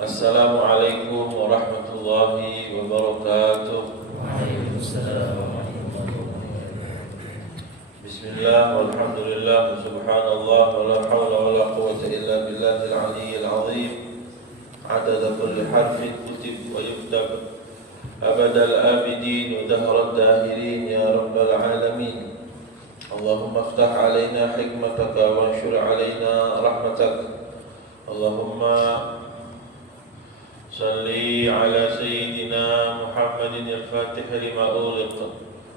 Assalamualaikum warahmatullahi wabarakatuh. Waalaikumsalam warahmatullahi wabarakatuh. Bismillah walhamdulillah subhanallah wa la hawla wa la quwwata illa billahil aliyyil azim. Adada kulli harfin kutib wa yuktab abadal abidin wa dahral dahirin ya rabbal alamin. Allahumma aftah alaina hikmataka wa anshur alaina rahmatak. Allahumma salli ala sayyidina Muhammadin al-fatih lima ughliq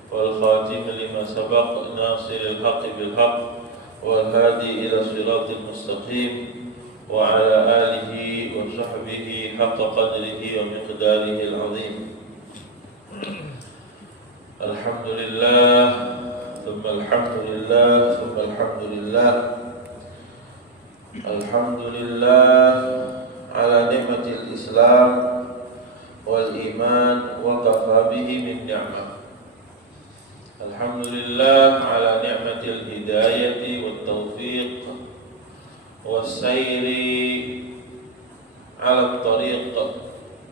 wal khatim lima sabaq nasiril haqqi bil haqq wal hadi ila siratil mustaqim wa ala alihi wa sahbihi haqqa qadrihi wa miqdarihi al-azim. Alhamdulillah thumma alhamdulillah thumma alhamdulillah. Alhamdulillah ala nikmatil Islam wal iman wa kafa bihi min ni'mah. Alhamdulillah ala nikmatil hidayati wat taufiq was sayri ala tariq.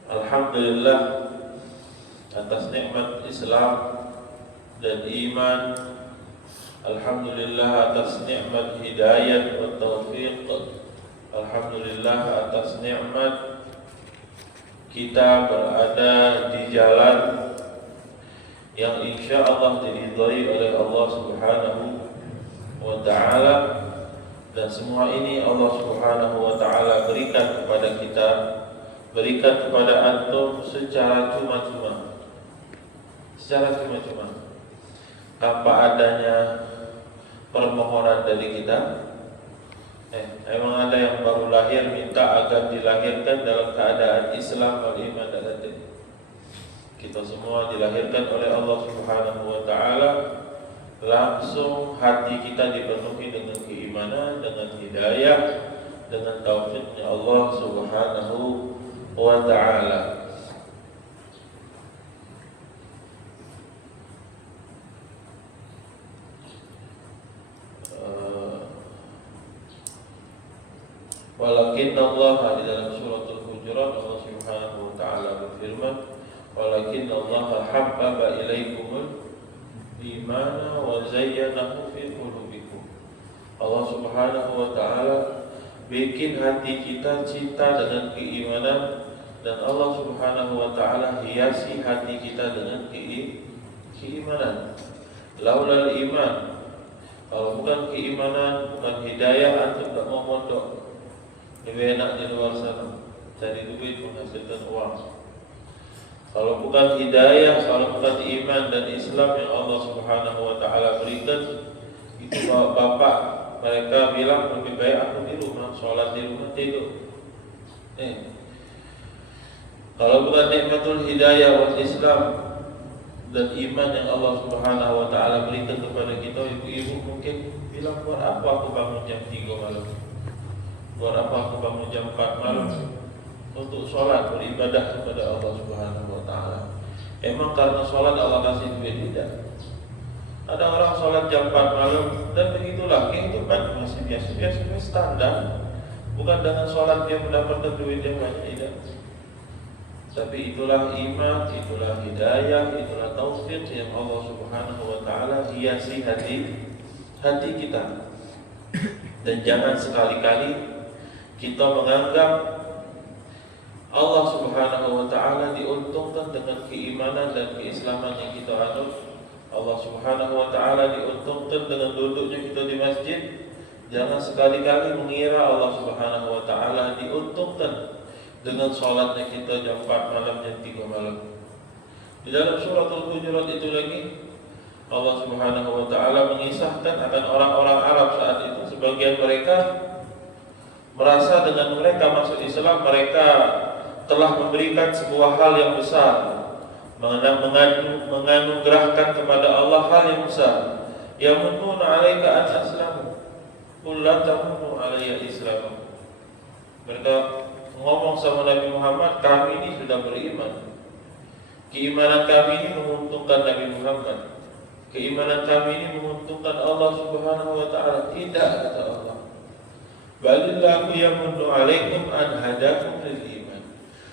Alhamdulillah atas nikmat Islam dan iman. Alhamdulillah atas nikmat hidayat wa taufiq. Alhamdulillah atas nikmat kita berada di jalan yang insya Allah diridhai oleh Allah Subhanahu wa ta'ala. Dan semua ini Allah Subhanahu wa ta'ala berikan kepada kita, berikan kepada antum secara cuma-cuma. Secara cuma-cuma, tanpa adanya permohonan dari kita. Emang ada yang baru lahir minta agar dilahirkan dalam keadaan Islam wal iman dan hati. Kita semua dilahirkan oleh Allah Subhanahu wa ta'ala, langsung hati kita dipenuhi dengan keimanan, dengan hidayah, dengan taufiknya Allah Subhanahu wa ta'ala. Walakin Allah, di dalam suratul Hujurat Allah Subhanahu wa ta'ala berfirman, walakin Allah habbaba ilaikumul imana wa zayyanahu fi qulubikum. Allah Subhanahu wa ta'ala bikin hati kita cinta dengan keimanan, dan Allah Subhanahu wa ta'ala hiasi hati kita dengan keimanan. Laulal iman, kalau bukan keimanan, bukan hidayah, antum tak mau mondok. Lebih enak di luar sana, cari duit, menghasilkan uang. Kalau bukan hidayah, kalau bukan iman dan Islam yang Allah Subhanahu wa ta'ala berikan, itu bapak mereka bilang lebih baik aku di rumah, sholat di rumah, tidur. Kalau bukan nikmatul hidayah wal Islam dan iman yang Allah Subhanahu wa ta'ala berikan kepada kita, ibu-ibu mungkin bilang, buat apa aku bangun jam 3 malam? Buat apa aku bangun jam 4 malam untuk sholat, beribadah kepada Allah Subhanahu wa ta'ala? Emang karena sholat Allah kasih duit? Tidak. Ada orang sholat jam 4 malam dan begitulah kehidupan masih biasa-biasa standar. Bukan dengan sholat dia mendapatkan duit yang banyak, tidak. Tapi itulah iman, itulah hidayah, itulah taufik yang Allah Subhanahu wa ta'ala hiasi hati kita. Dan jangan sekali-kali kita menganggap Allah Subhanahu wa ta'ala diuntungkan dengan keimanan dan keislaman yang kita anut. Allah Subhanahu wa ta'ala diuntungkan dengan duduknya kita di masjid. Jangan sekali-kali mengira Allah Subhanahu wa ta'ala diuntungkan dengan sholatnya kita jam 4 malam, jam 3 malam. Di dalam suratul Hujurat itu lagi Allah Subhanahu wa ta'ala mengisahkan akan orang-orang Arab saat itu. Sebagian mereka merasa dengan mereka masuk Islam, mereka telah memberikan sebuah hal yang besar, menganugerahkan kepada Allah hal yang besar. Yamununa 'alaika an aslamu qul la tamunnu 'alayya islamakum. Mereka ngomong sama Nabi Muhammad, kami ini sudah beriman. Keimanan kami ini menguntungkan Nabi Muhammad. Keimanan kami ini menguntungkan Allah Subhanahu wa ta'ala. Tidak, kata Allah. Balillahu yamunnu alaikum an hadakum lil iman.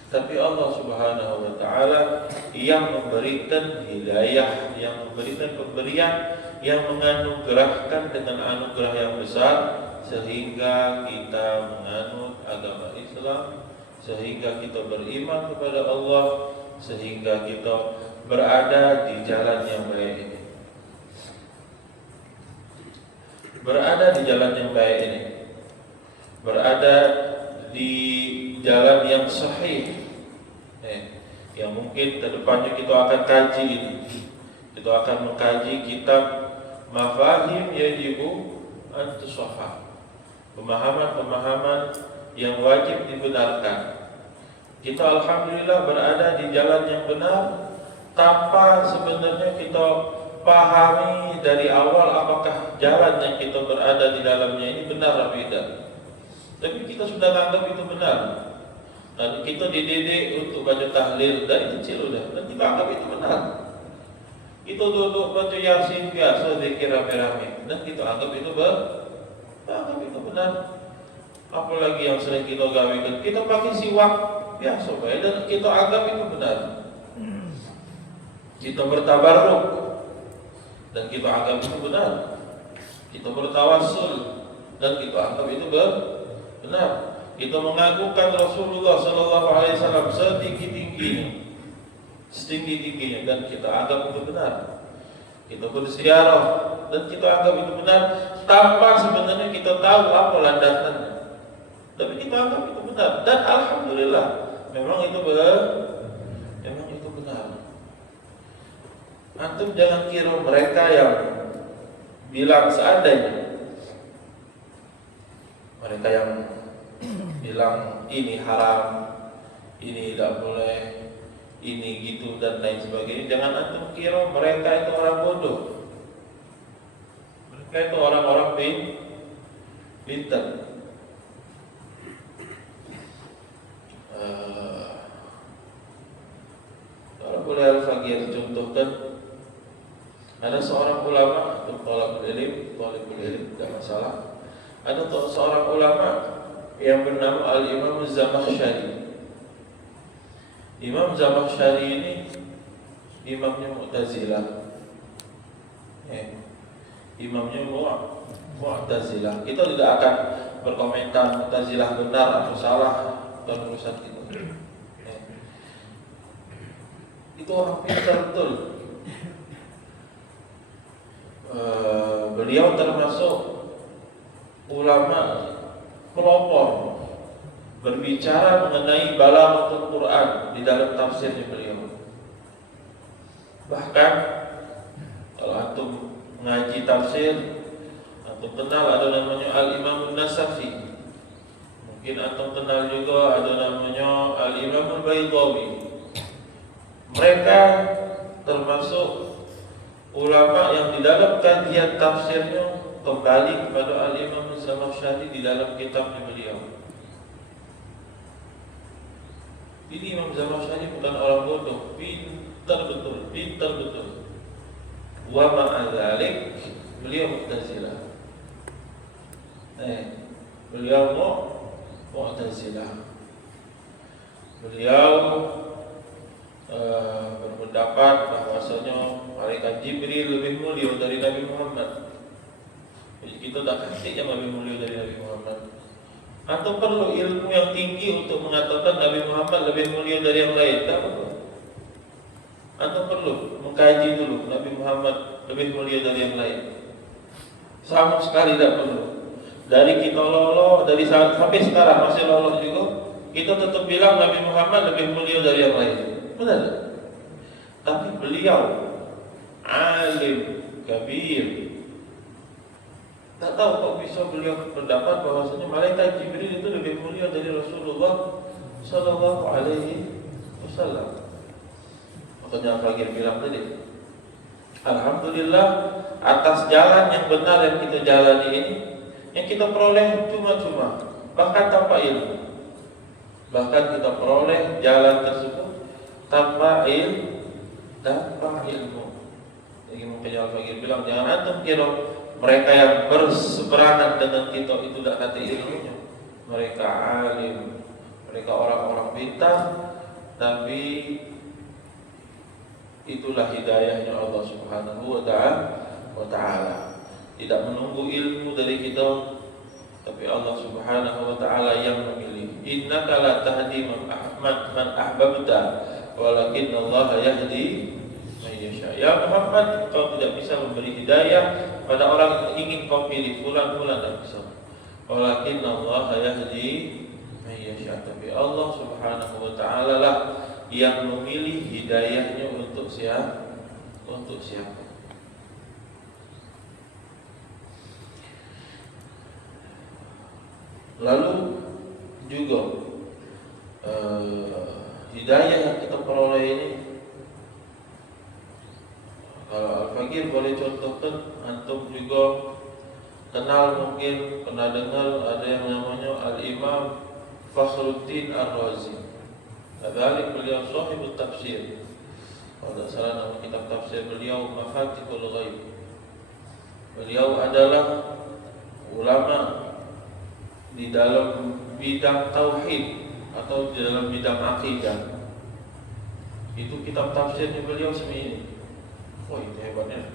Tapi Allah Subhanahu wa taala yang memberikan hidayah, yang memberikan pemberian, yang menganugerahkan dengan anugerah yang besar sehingga kita menganut agama Islam, sehingga kita beriman kepada Allah, sehingga kita berada di jalan yang baik ini. Berada di jalan yang baik ini, berada di jalan yang sahih, yang mungkin kedepannya kita akan kaji ini. Kita akan mengkaji kitab Mafahim Yajibu Antusafah, pemahaman-pemahaman yang wajib dibenarkan. Kita alhamdulillah berada di jalan yang benar tanpa sebenarnya kita pahami dari awal apakah jalan yang kita berada di dalamnya ini benar atau tidak. Tapi kita sudah anggap itu benar. Dan kita dididik untuk baca tahlil dari kecil udah, dan kita anggap itu benar. Kita duduk baca Yasin biasa, zikir rame-rame, dan kita anggap itu benar. Apalagi yang sering kita gawekan, kita pakai siwak biasa baik, dan kita anggap itu benar. Kita bertabarruk, dan kita anggap itu benar. Kita bertawassul, dan kita anggap itu benar. Kita mengagungkan Rasulullah SAW setinggi-tingginya, dan kita anggap itu benar. Kita berziarah, dan kita anggap itu benar tanpa sebenarnya kita tahu apa landasannya. Tapi kita anggap itu benar, dan alhamdulillah memang itu benar. Antum jangan kira mereka yang bilang seadanya, mereka yang bilang ini haram, ini tidak boleh, ini gitu dan lain sebagainya. Jangan antum kira mereka itu orang bodoh. Mereka itu orang-orang pintar. Kalau boleh Al-Faqih contohkan, ada seorang ulama, talibul ilm, tidak masalah. Ada seorang ulama yang bernama Al-Imam Zamakhsyari. Imam Zamakhsyari ini imamnya Mu'tazilah. Imamnya Mu'tazilah. Kita tidak akan berkomentar Mu'tazilah benar atau salah dalam urusan itu. Itu orang pintar betul. Beliau termasuk ulama pelopor berbicara mengenai balaghatul Quran di dalam tafsirnya beliau. Bahkan kalau antum mengaji tafsir, antum kenal ada namanya Al-Imam An-Nasafi. Mungkin antum kenal juga ada namanya Al-Imam Al-Baydawi. Mereka termasuk ulama yang di dalam kajian tafsirnya kembali kepada Al-Imam Zamakhsyari di dalam kitabnya beliau. Ini Imam Zamakhsyari bukan orang bodoh, pintar betul. Wa ma'adzalik beliau Mu'tazilah. Beliau Mu'tazilah. Beliau berpendapat bahwasanya malaikat Jibril lebih mulia dari Nabi Muhammad. Jadi kita tak kasih yang lebih mulia dari Nabi Muhammad. Atau perlu ilmu yang tinggi untuk mengatakan Nabi Muhammad lebih mulia dari yang lain? Tak perlu. Atau perlu mengkaji dulu Nabi Muhammad lebih mulia dari yang lain? Sama sekali tak perlu. Dari kita lolo, dari sampai sekarang masih lolo juga, kita tetap bilang Nabi Muhammad lebih mulia dari yang lain. Benar? Tapi beliau alim kabir. Tak tahu kok bisa beliau berpendapat bahwasanya malaikat Jibril itu lebih mulia dari Rasulullah sallallahu alaihi wasallam. Makanya Al-Faqih bilang tadi, alhamdulillah atas jalan yang benar yang kita jalani ini, yang kita peroleh cuma-cuma, bahkan tanpa ilmu. Bahkan kita peroleh jalan tersebut tanpa ilmu. Jadi mungkin Al-Faqih bilang, jangan antum kira mereka yang berseberangan dengan kita itu tidak ada ilmunya. Mereka alim, mereka orang-orang pintar, tapi itulah hidayahnya Allah Subhanahu wa ta'ala. Tidak menunggu ilmu dari kita, tapi Allah Subhanahu wa ta'ala yang memilih. Innaka la tahdi man ahbabta walakin Allah yahdi man yasha. Ya Muhammad, kau tidak bisa memberi hidayah pada orang yang ingin kau pilih, fulan-fulan dan bisa. Walakin Allah yahdi man yasha. Tapi Allah Subhanahu wa ta'ala lah yang memilih hidayahnya untuk siapa? Untuk siapa? Lalu juga hidayah yang kita peroleh ini, kalau Al-Fakir boleh contohkan, antum juga kenal, mungkin pernah dengar ada yang namanya Al-Imam Fakhruddin Ar-Razi. Adalik beliau sahibut tafsir. Kalau tidak salah nama kitab tafsir beliau Mafatihul Ghaib. Beliau adalah ulama di dalam bidang tauhid atau di dalam bidang akidah. Itu kitab tafsirnya beliau semini. Oh, itu hebatnya.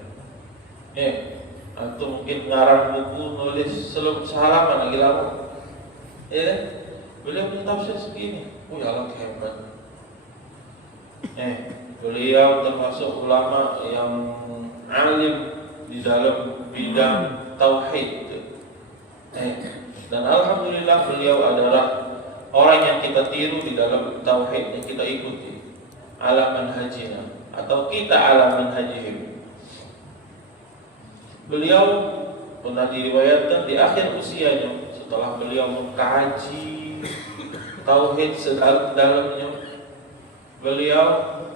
Atau mungkin ngarang buku, nulis sehalaman lagi lama. Beliau punya tafsir segini. Oh ya Allah, hebat. Beliau termasuk ulama yang alim di dalam bidang tauhid. Dan alhamdulillah beliau adalah orang yang kita tiru di dalam tauhid, yang kita ikuti ala manhajina, atau kita ala manhajihim. Beliau pernah diriwayatkan di akhir usianya, setelah beliau mengkaji tauhid sedalam-dalamnya, beliau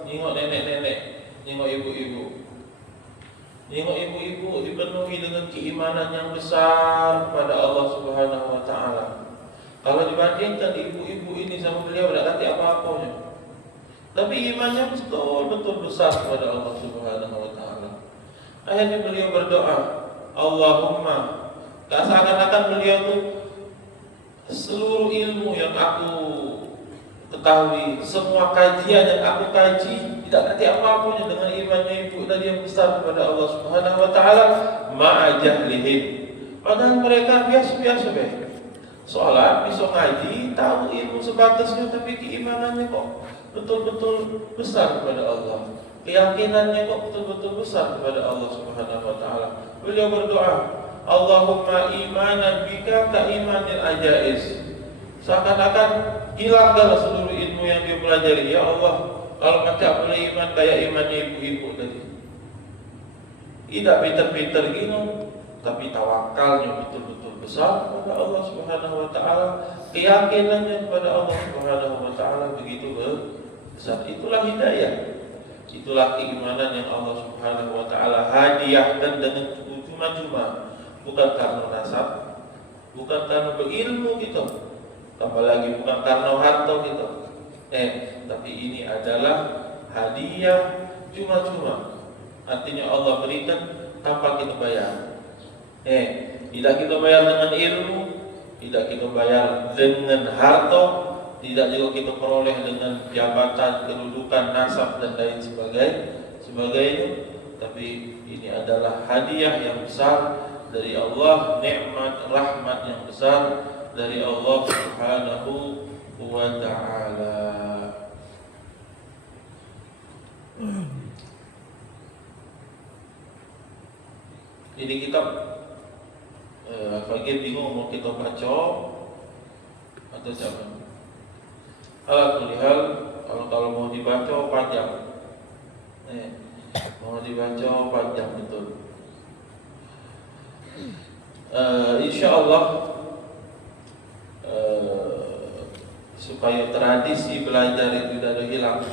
nengok nenek-nenek, nengok ibu-ibu. Nengok ibu-ibu dipenuhi dengan keimanan yang besar pada Allah Subhanahu wa ta'ala. Kalau dibandingkan ibu-ibu ini sama beliau, tidak ngerti apa-apanya, tapi imannya betul-betul besar kepada Allah Subhanahu wa ta'ala. Akhirnya beliau berdoa, Allahumma, seakan-akan beliau itu seluruh ilmu yang aku ketahui, semua kajian yang aku kaji, tidak ngerti apa-apanya dengan imannya ibu tadi yang besar kepada Allah Subhanahu wa ta'ala, ma'ajahlihim. Padahal mereka biasa-biasa sholat, bisa ngaji, tahu ilmu sebatasnya, tapi keimanannya kok betul-betul besar kepada Allah, keyakinannya kok betul-betul besar kepada Allah Subhanahu wa ta'ala. Beliau berdoa, Allahumma imanan bika ka imanil ajaiz. Seakan-akan hilanglah seluruh ilmu yang dia pelajari. Ya Allah, kalau macam boleh iman kayak imannya ibu-ibu tadi, tidak pinter-pinter gini, tapi tawakalnya betul-betul besar kepada Allah Subhanahu wa ta'ala, keyakinannya kepada Allah Subhanahu wa ta'ala begitu besar. Itulah hidayah, itulah keimanan yang Allah Subhanahu wa ta'ala hadiahkan dengan cuma-cuma, bukan karena nasab, bukan karena berilmu kita, tambah lagi bukan karena harta kita, tapi ini adalah hadiah cuma-cuma. Artinya Allah berikan tanpa kita bayar. Tidak kita bayar dengan ilmu, tidak kita bayar dengan harta, tidak juga kita peroleh dengan jabatan, kedudukan, nasab dan lain sebagainya. Tapi ini adalah hadiah yang besar dari Allah, nikmat, rahmat yang besar dari Allah Subhanahu wa ta'ala. Ini kitab Fakir bingung mau kita baca atau jangan. Alhamdulillah, kalau mau dibaca panjang, mau dibaca panjang betul. Insyaallah supaya tradisi belajar itu tidak hilang,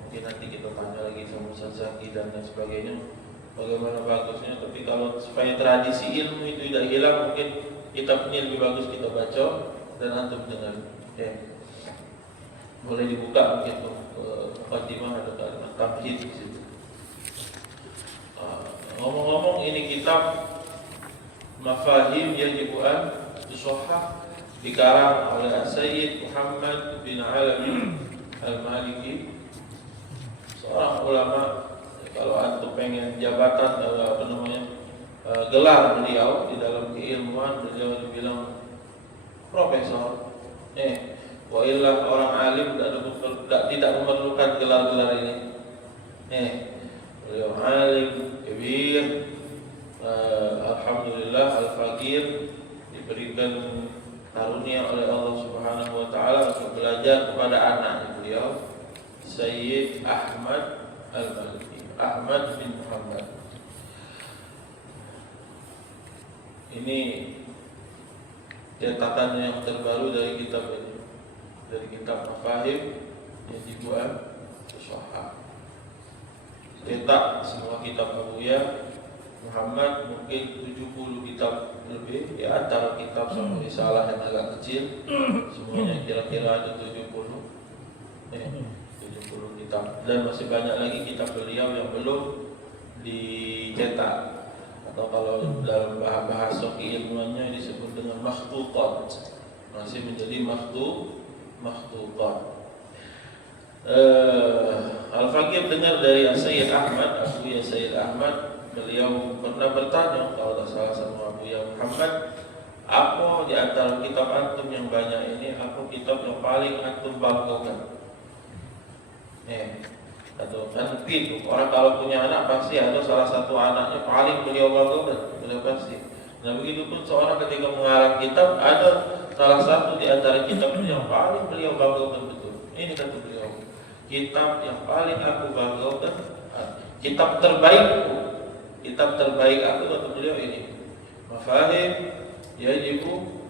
mungkin nanti kita tanya lagi sama Ustaz Zaki dan sebagainya, bagaimana bagusnya. Tapi kalau supaya tradisi ilmu itu tidak hilang, mungkin kitab ini lebih bagus kita baca dan antum dengar. Boleh dibuka mungkin Fatimah ada kalimat tamhid di situ. Ngomong-ngomong, ini kitab Mafahim Yajibu an Tushahhah dikarang oleh Sayyid Muhammad bin Alamin Al-Maliki, seorang ulama. Kalau antum pengen jabatan gelar beliau di dalam keilmuan, beliau dibilang profesor. Wa illa orang alim tidak memerlukan gelar-gelar ini. Beliau alim kabir, alhamdulillah al-faqir, diberikan karunia oleh Allah Subhanahu wa taala untuk belajar kepada anaknya beliau, Sayyid Ahmad Al-Maliki, Ahmad bin Muhammad. Ini cetakan yang terbaru dari kitab ini, dari kitab Mafahim yang dibuat Sahih. Cetak semua kitab Abuya Muhammad mungkin 70 kitab lebih, ya antara kitab sama risalah yang agak kecil, semuanya kira-kira ada 70 kitab, dan masih banyak lagi kitab beliau yang belum dicetak, atau kalau dalam bahasa keilmuannya disebut dengan makhtutat, masih menjadi makhtutat. Al-Faqih dengar dari Sayyid Ahmad, Abuya Sayyid Ahmad, beliau pernah bertanya, kalau tak salah sama Abuya Muhammad, apa di antara kitab antum yang banyak ini, apa kitab yang paling antum banggakan? Atau kan begitu, orang kalau punya anak pasti ada salah satu anaknya paling beliau banggakan, beliau pasti. Nah begitu pun seorang ketika mengarang kitab, ada salah satu di antara kitab yang paling beliau banggakan betul. Ini kata beliau, kitab yang paling aku banggakan, kitab terbaik aku kata beliau ini, Mafahim yajibu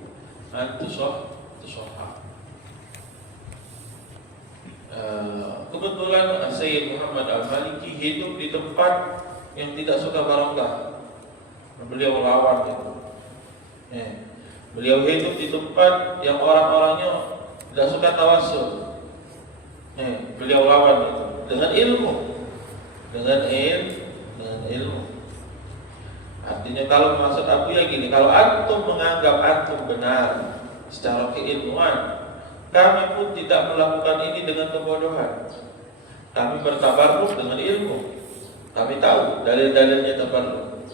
an tusahhah. Kebetulan Sayyid Muhammad Al-Maliki hidup di tempat yang tidak suka barokah. Beliau lawan itu. Beliau hidup di tempat yang orang-orangnya tidak suka tawassul. Beliau lawan itu dengan ilmu. Artinya kalau maksud aku ya gini, kalau antum menganggap antum benar secara keilmuan, kami pun tidak melakukan ini dengan kebodohan. Kami bertabarruk dengan ilmu. Kami tahu dalil-dalilnya tabarruk.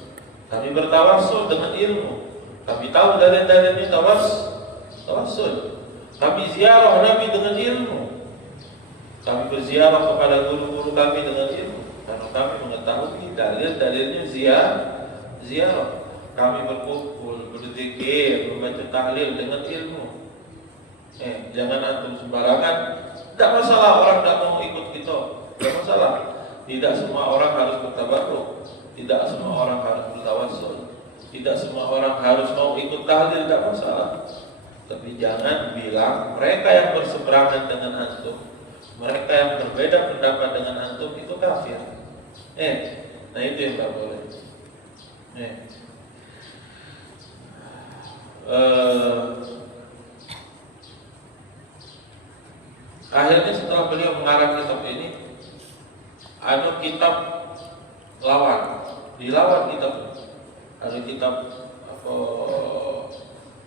Kami bertawassul dengan ilmu. Kami tahu dalil-dalilnya tawassul. Kami ziarah Nabi dengan ilmu. Kami berziarah kepada guru-guru kami dengan ilmu, karena kami mengetahui dalil-dalilnya ziarah. Kami berkumpul, berzikir, membaca tahlil dengan ilmu. Jangan antum sembarangan. Tidak masalah orang tidak mau ikut kita, tidak masalah. Tidak semua orang harus bertabarruk, tidak semua orang harus bertawassul, tidak semua orang harus mau ikut tahlil, tidak masalah. Tapi jangan bilang mereka yang berseberangan dengan antum, mereka yang berbeda pendapat dengan antum itu kafir. Nah itu yang tak boleh. Akhirnya setelah beliau mengarang kitab ini, ada kitab lawan, dilawan kitab. Ada kitab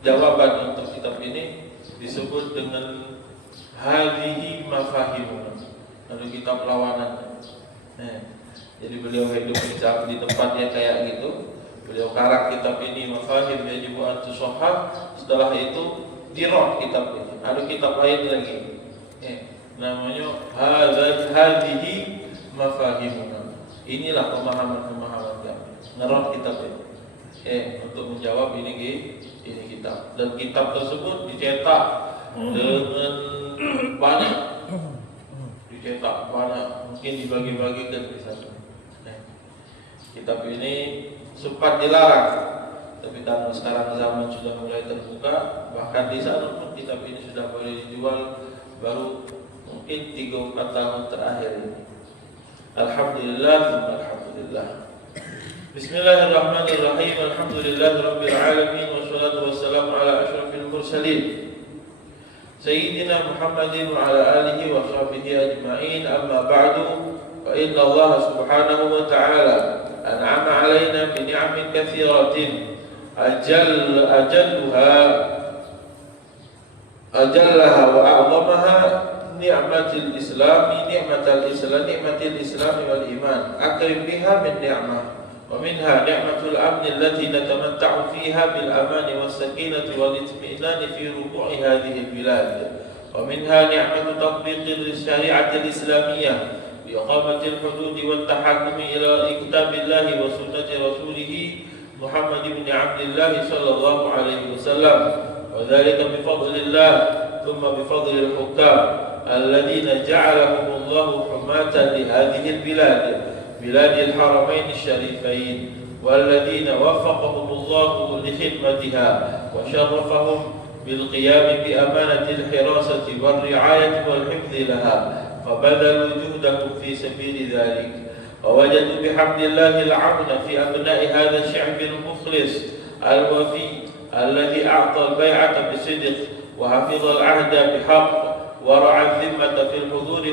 jawaban untuk kitab ini disebut dengan hadhihi mafahimun. Ada kitab lawanan. Jadi beliau hidup di tempat yang kayak gitu. Beliau karang kitab ini, Mafahim yajibu an tusahhah. Setelah itu dirot kitab ini. Ada kitab lain lagi, namanya hadhihi mafahimuna. Inilah pemahaman-pemahaman kami. Ngerot kitab ini, untuk menjawab ini kitab. Dan kitab tersebut dicetak dengan banyak, mungkin dibagi-bagikan di sana. Kitab ini sempat dilarang, tapi karena sekarang zaman sudah mulai terbuka, bahkan di sana pun kitab ini sudah boleh dijual baru mungkin 3-4 tahun terakhir ini. Alhamdulillah, alhamdulillah. Bismillahirrahmanirrahim. Alhamdulillahirabbil alamin wassalatu wassalamu ala asyrafil mursalin Sayyidina Muhammadin wa ala alihi wa sahbihi ajma'in. Amma ba'du, fa inna Allah subhanahu wa ta'ala an'ama alaina bi ni'amin katsiratin ajallaha wa a'zamaha ni'matil Islam wal iman akrim biha min ni'mah wa minha ni'matul amn allati natamatta'u fiha bil amani was sakinati wal itmi'nan fi rubu'i hadhihi al bilad wa minha ni'matu tatbiq syari'ati al islamiyyah bi iqamati al hudud wal tahakkum ila kitabillahi wa sunnati rasulih Muhammad ibn Abdullah sallallahu alaihi wasallam wa dhalika bi fadlillah thumma bi fadlil hukam الذين جعلهم الله حماة لهذه البلاد بلاد الحرمين الشريفين والذين وفقهم الله لخدمتها وشرفهم بالقيام بأمانة الحراسة والرعاية والحفظ لها فبذلوا جهدهم في سبيل ذلك ووجدوا بحمد الله العون في أبناء هذا الشعب المخلص الوفي الذي أعطى البيعة بصدق وحفظ العهد بحق ورعى الذمة في الحضور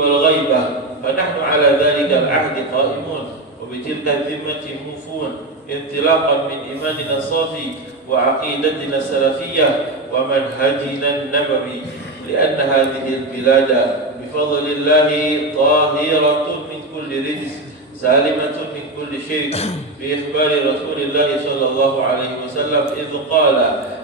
والغيبة فنحن على ذلك العهد قائمون وبتلك الذمة موفون انطلاقا من إيماننا الصافي وعقيدتنا السلفية ومنهجنا النبوي لأن هذه البلاد بفضل الله طاهرة من كل رجس سالمة من كل شرك بإخبار رسول الله صلى الله عليه وسلم إذ قال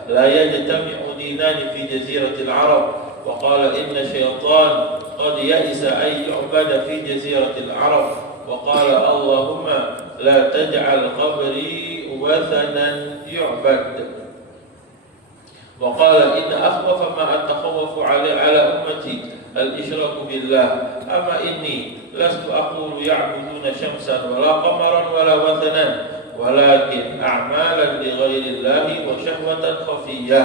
لا يجتمع دينان في جزيرة العرب وقال إن الشيطان قد يئس أن يعبد في جزيرة العرب وقال اللهم لا تجعل قبري وثنا يعبد وقال إن أخوف ما أتخوف على أمتي الإشراك بالله أما إني لست أقول يعبدون شمسا ولا قمرا ولا وثنا ولكن أعمالا لغير الله وشهوة خفية.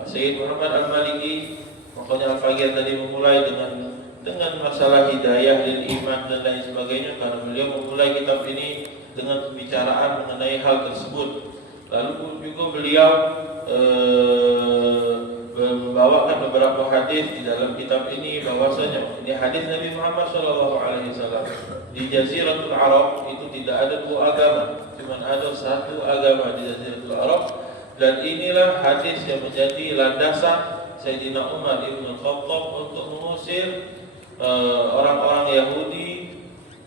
Sayyid Muhammad Al-Maliki makanya Al-Faqih tadi memulai dengan masalah hidayah lil iman dan lain sebagainya karena beliau memulai kitab ini dengan pembicaraan mengenai hal tersebut. Lalu juga beliau membawakan beberapa hadis di dalam kitab ini bahwasanya ini hadis Nabi Muhammad SAW di Jaziratul Arab itu tidak ada dua agama, cuma ada satu agama di Jaziratul Arab. Dan inilah hadis yang menjadi landasan Sayyidina Umar ibn Khattab untuk mengusir orang-orang Yahudi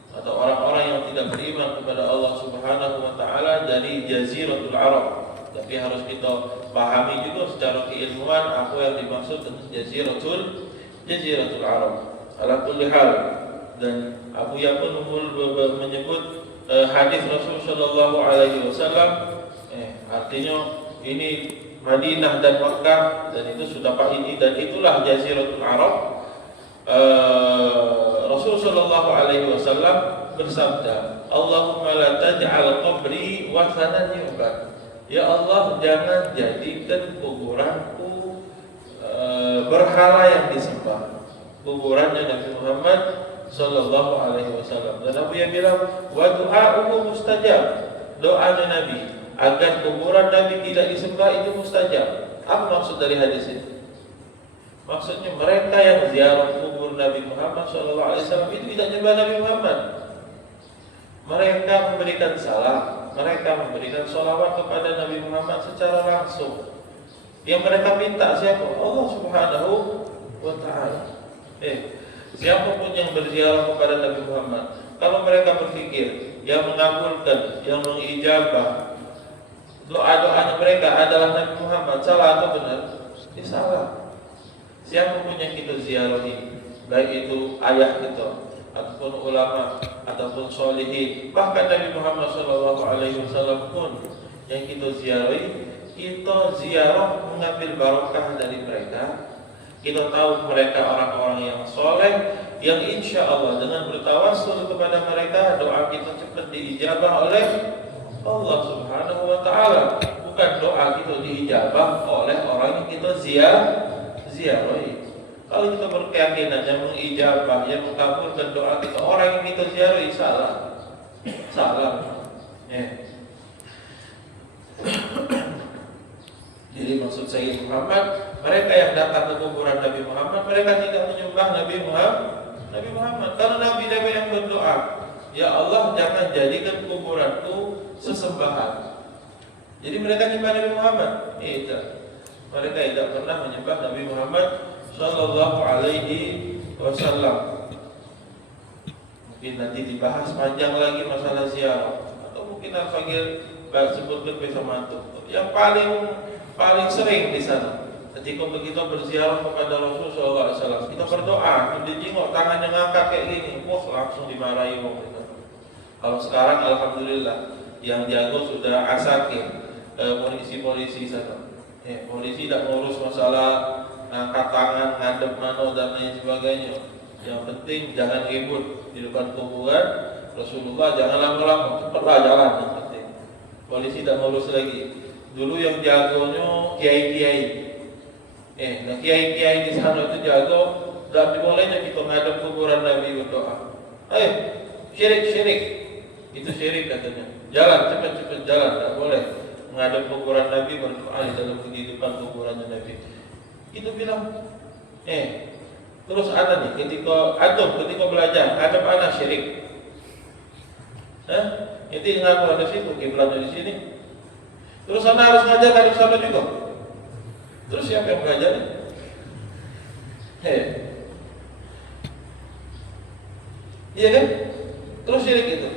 atau orang-orang yang tidak beriman kepada Allah Subhanahu wa taala dari Jaziratul Arab. Tapi harus kita pahami juga secara keilmuan apa yang dimaksud dengan Jaziratul Arab. Ala kulli hal, dan Abu Yaqub menyebut hadis Rasul sallallahu alaihi wasallam artinya ini Madinah dan Makkah dan itu sudah ini dan itulah Jaziratul Arab. Rasul sallallahu alaihi wasallam bersabda, Allahumma la taj'al qabri wathanan yu'bad. Ya Allah, jangan jadikan kuburanku berhala yang disembah. Kuburannya Nabi Muhammad sallallahu alaihi wasallam. Dan Abu yang bilang, wa du'a'uhu mustajab. Doanya Nabi agar kuburan Nabi tidak disembah itu mustajab. Apa maksud dari hadis ini? Maksudnya mereka yang ziarah kubur Nabi Muhammad SAW itu tidak menyembah Nabi Muhammad. Mereka memberikan salam, mereka memberikan sholawat kepada Nabi Muhammad secara langsung. Yang mereka minta siapa? Allah Subhanahu wa Ta'ala. Siapapun yang berziarah kepada Nabi Muhammad, kalau mereka berpikir yang mengabulkan, yang mengijabah doa-doanya mereka adalah Nabi Muhammad, salah atau benar? Ya salah. Siapapun yang kita ziarahi, baik itu ayah kita, ataupun ulama, ataupun solihin, bahkan Nabi Muhammad SAW pun yang kita ziarahi, kita ziarah mengambil barokah dari mereka. Kita tahu mereka orang-orang yang soleh, yang insya Allah dengan bertawassul kepada mereka, doa kita cepat diijabah oleh Allah Subhanahu wa Ta'ala. Bukan doa kita diijabah oleh orang yang kita ziarahi. Kalau kita berkeyakinan yang mengijabah, yang mengabulkan doa kita orang yang kita ziarahi, salah. Jadi maksud saya Muhammad, mereka yang datang ke kuburan Nabi Muhammad, mereka tidak menyembah Nabi Muhammad. Karena Nabi yang berdoa, ya Allah, jangan jadikan kuburanku sesembahan. Jadi mereka menyembah Nabi Muhammad? Tidak. Mereka tidak pernah menyembah Nabi Muhammad sallallahu alaihi wasallam. Mungkin nanti dibahas panjang lagi masalah ziarah, atau mungkin Al-Faqir sebutkan besok mantu. Yang paling sering di sana ketika kita berziarah kepada Rasulullah SAW, kita berdoa, kita jenguk, tangannya ngangkat kayak gini, wah langsung dimarahi orang. Kalau sekarang alhamdulillah yang jago sudah asakir, polisi sana. Polisi tidak ngurus masalah angkat tangan, ngadep mano dan lain sebagainya. Yang penting jangan ribut di depan kuburan Rasulullah, jangan lama-lama, cepatlah jalan yang penting. Polisi tidak ngurus lagi. Dulu yang jagonya kiai-kiai. Nah kiai-kiai di sana itu jago, tidak bolehnya kita ngadep kuburan Nabi berdoa. Syirik. Itu syirik katanya. Jalan, cepat jalan, tidak boleh menghadap kuburan Nabi berdoa di dalam kehidupan kuburannya Nabi. Itu bilang, terus ada nih ketika belajar, hadap anak syirik. Itu ngaku ada situ, kiblatnya di sini. Terus anak harus ngajar hadap sana juga. Terus siapa yang mengajarnya? Iya kan? Terus syirik itu.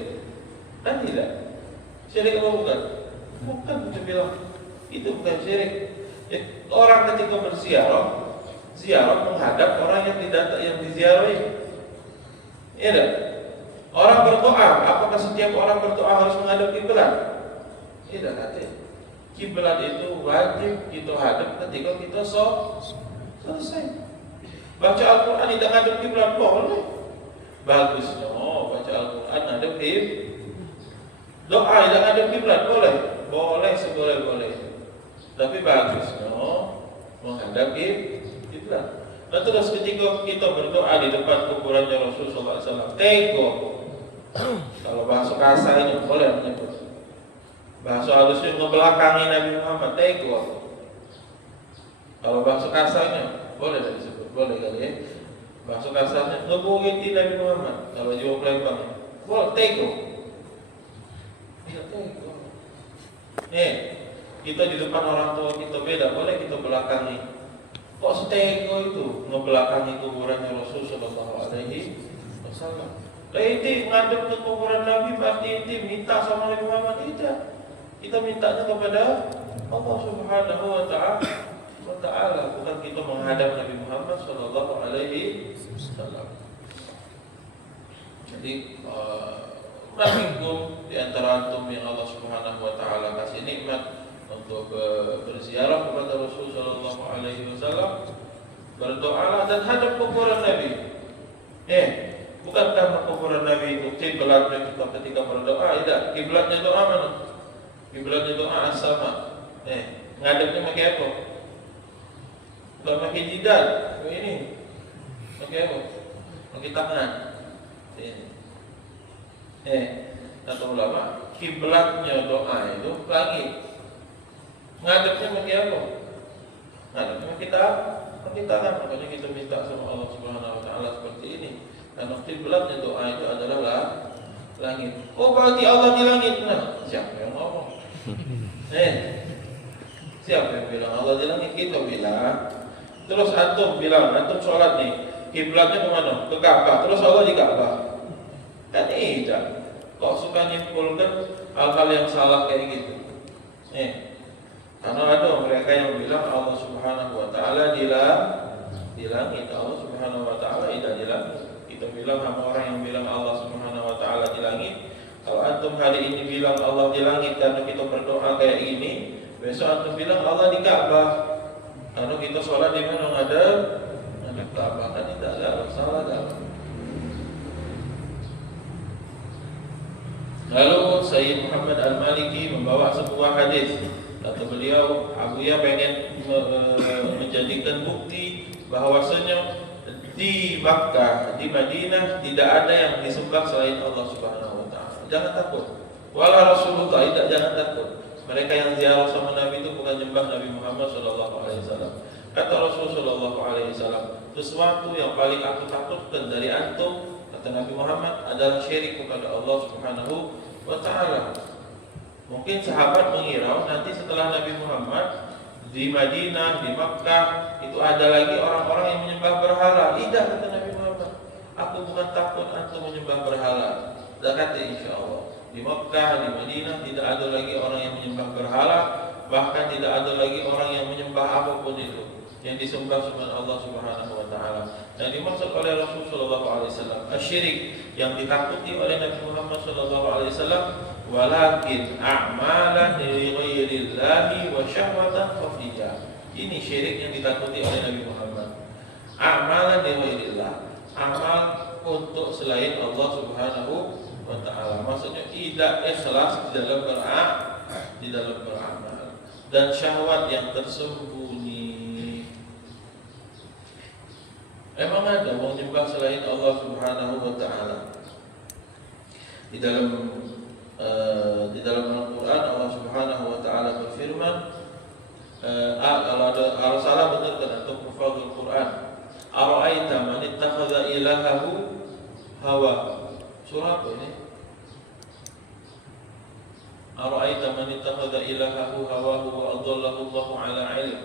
Kan tidak. Syirik apa bukan? Bukan, kita bilang itu bukan syirik. Orang ketika ziarah menghadap orang yang diziarahi. Iya tak? Orang berdoa, apakah setiap orang berdoa harus menghadap kiblat? Tidak, katanya. Kiblat itu wajib kita hadap ketika kita selesai. Baca Al-Quran tidak menghadap kiblat boleh. Bagus, baca Al-Quran hadap kiblat. Doa tidak menghadap kiblat boleh seboleh-boleh. Tapi bagus, menghadap kiblat. Nah terus ketika kita berdoa di depan kuburannya Rasulullah SAW, tego. Kalau bahasa kasarnya boleh menyebut. Bahasa halusnya ngebelakangi Nabi Muhammad, tego. Kalau bahasa kasarnya boleh tak disebut, boleh kali ya. Bahasa kasarnya ngebugiti Nabi Muhammad. Kalau jawab lempang, boleh tego. Kita di depan orang tua kita beda, boleh kita belakangi. Kok setego itu ngebelakangi kuburannya Rasul Sallallahu Alaihi Wasallam? Inti ngadep ke kuburan Nabi pasti inti minta sama Nabi Muhammad, tidak. Kita mintanya kepada Allah Subhanahu Wa Taala, bukan kita menghadap Nabi Muhammad Sallallahu Alaihi Wasallam. Jadi Rahimkum di antara antum yang Allah Subhanahu Wa Taala kasih nikmat untuk berziarah kepada Rasul Sallallahu Alaihi Wasallam, berdoalah dan hadap kuburan Nabi. Bukan karena kuburan Nabi itu kiblatnya kita ketika berdoa, tidak. Kiblatnya doa mana? Kiblatnya doa as-sama. Ngadepnya pakai apa? Bukan pakai jidat. Ini pakai apa? Pakai tangan. Kata ulama, kiblatnya doa itu langit. Ngadepnya pakai apa? Ngadepnya kita pakai tangan. Makanya kita minta sama Allah Subhanahu Wa Taala seperti ini. Karena kiblatnya doa itu adalah langit. Oh berarti Allah di langit. Nah, siapa yang ngomong? Siapa yang bilang Allah di langit? Kita bilang. Terus antum bilang, antum sholat nih, kiblatnya kemana? Ke Ka'bah. Terus Allah di Ka'bah. Kan tidak. Kok suka nyimpulkan hal-hal yang salah kayak gitu? Karena ada mereka yang bilang Allah Subhanahu Wa Taala di langit. Allah Subhanahu Wa Taala tidak di langit. Kita bilang sama orang yang bilang Allah Subhanahu Wa Taala di langit. Kalau antum hari ini bilang Allah di langit karena kita berdoa kayak gini, besok antum bilang Allah di Ka'bah. Karena kita sholat di mana ada Ka'bah, kan tidak ada salah kan? Lalu Sayyid Muhammad Al-Maliki membawa sebuah hadis. Kata beliau, Abuya pengen menjadikan bukti bahwasanya di Makkah, di Madinah tidak ada yang disembah selain Allah Subhanahu Wa Taala. Jangan takut. Wala Rasulullah, jangan takut. Mereka yang ziarah sama Nabi itu bukan nyembah Nabi Muhammad Sallallahu Alaihi Wasallam. Kata Rasul Sallallahu Alaihi Wasallam, sesuatu yang paling aku takutkan dari antum, kata Nabi Muhammad, adalah syirik kepada Allah Subhanahu Wa Taala. Mungkin sahabat mengira nanti setelah Nabi Muhammad di Madinah, di Makkah itu itu ada lagi orang-orang yang menyembah berhala. Tidak, kata Nabi Muhammad. Aku bukan takut antum menyembah berhala. Dan kata insya Allah di Makkah, di Madinah tidak ada lagi orang yang menyembah berhala. Bahkan tidak ada lagi orang yang menyembah apapun itu yang disembah cuma Allah Subhanahu wa taala. Dan dimaksud oleh Rasul sallallahu alaihi wasallam asyirik yang ditakuti oleh Nabi Muhammad sallallahu alaihi wasallam walakin a'malan li ghairillahi wa syahwatan khafiyah. Ini syirik yang ditakuti oleh Nabi Muhammad. Amalan li ghairillah, amal untuk selain Allah Subhanahu wa taala. Maksudnya tidak ikhlas di dalam beramal dan syahwat yang tersembunyi. Emang ada mau nyembah selain Allah Subhanahu wa taala? Di dalam Al-Qur'an Allah Subhanahu wa taala berfirman, kalau salah benarkan atau hafal Quran. Ara'aita man ittakhadha ilahahu hawa. Surah apa ini? Ara'aita man ittakhadha ilahahu hawahu wa adallahu Allahu ala ilm.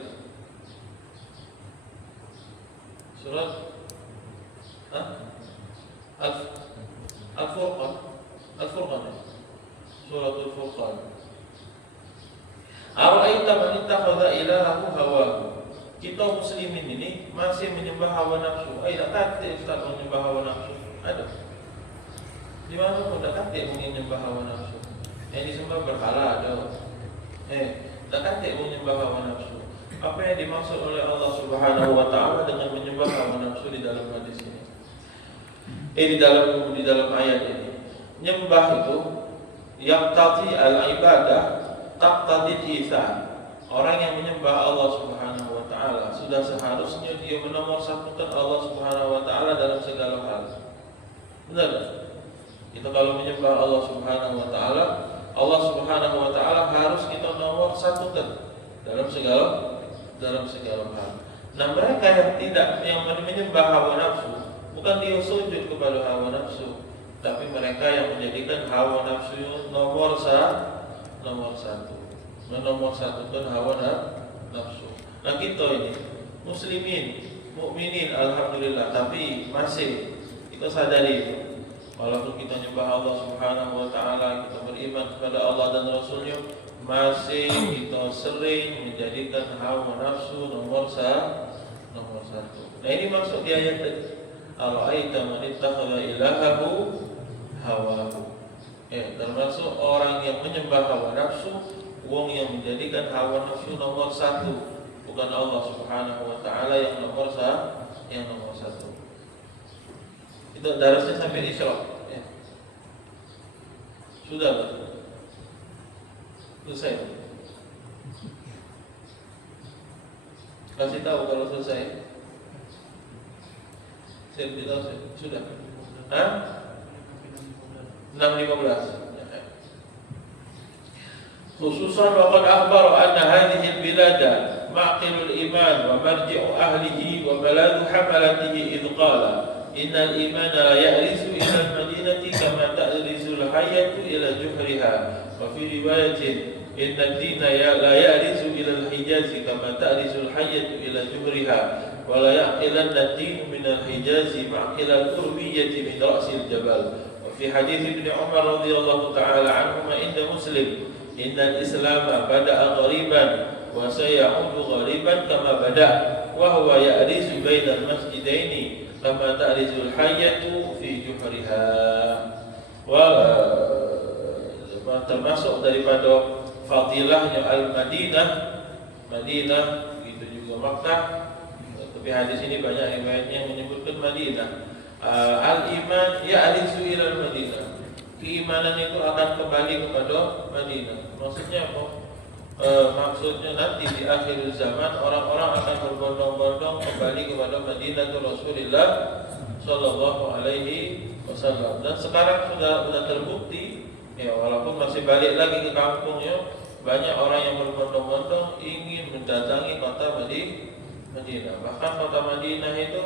Surat Al-Furqan. Suratul Furqan. Ara'aita man ittakhadha ilahahu hawahu. Kita muslimin ini masih menyembah hawa nafsu. Tak kata Ustaz menyembah hawa nafsu. Ada. Di mana pun tak kata menyembah hawa nafsu. Yang disembah berhala ada. Tak kata menyembah hawa nafsu. Apa yang dimaksud oleh Allah Subhanahu wa taala dengan menyembah hawa nafsu di dalam hadis ini? Di dalam ayat ini. Nyembah itu yang taqi al-ibadah taqtadi ihsan. Orang yang menyembah Allah Subhanahu wa taala sudah seharusnya dia menomorsatukan Allah Subhanahu wa taala dalam segala hal. Benar? Kita kalau menyembah Allah Subhanahu wa taala, Allah Subhanahu wa taala harus kita nomorsatukan dalam segala hal. Nah, mereka yang menyembah hawa nafsu, bukan dia sujud kepada hawa nafsu, tapi mereka yang menjadikan hawa nafsu nomor satu. Menomorsatukan hawa nafsu. Nah, kita ini muslimin, mukminin alhamdulillah, tapi masih kita sadari itu. Walaupun kita nyembah Allah Subhanahu wa taala, kita beriman kepada Allah dan Rasulnya, masih kita sering menjadikan hawa nafsu nomor satu. Nah, ini maksud di ayat tadi. Ara'aita man ittakhadha ilahahu hawahu. Termasuk orang yang menyembah hawa nafsu, wong yang menjadikan hawa nafsu nomor satu, bukan Allah Subhanahu wa taala yang nomor satu. Itu darasnya sampai Isra. Sudah betul. Selesai. Kasih tahu kalau selesai. Saya beritahu sudah. 6.15. Khususan waqad akhbara anna hadhihi al-bilada ma'qilul iman wa marji'u ahlihi wa baladu hamalatihi idh qala innal imana la ya'risu ila al-madinati kama ta'risu al-hayyatu ila juhriha wa fi riwayatin inna ad-dina la ya'risu ila al-hijazi kama ta'risu al-hayyatu ila juhriha wa la yaqilanna ad-dinu min al-hijazi ma'qila al-qurbiyyati min ra'si al-jabal. Wa fi hadits Ibn Umar radhiyallahu ta'ala anhuma inda Muslim innal Islam bada'a ghariban wa sayaudu ghariban kama bada' wa huwa ya'rizu bainal masjidaini kama ta'rizul hayyatu fi juhriha. Termasuk daripada fadilahnya al-Madinah, begitu juga Makkah. Tapi hadis ini banyak riwayatnya yang menyebutkan Madinah. Al-iman ya'rizu ila al-Madinah. Keimanan itu akan kembali kepada Madinah. Maksudnya apa? Maksudnya nanti di akhir zaman orang-orang akan berbondong-bondong kembali kepada Madinah Rasulullah Sallallahu Alaihi Wasallam. Dan sekarang sudah terbukti, walaupun masih balik lagi ke kampungnya, banyak orang yang berbondong-bondong ingin mendatangi kota Madinah. Bahkan kota Madinah itu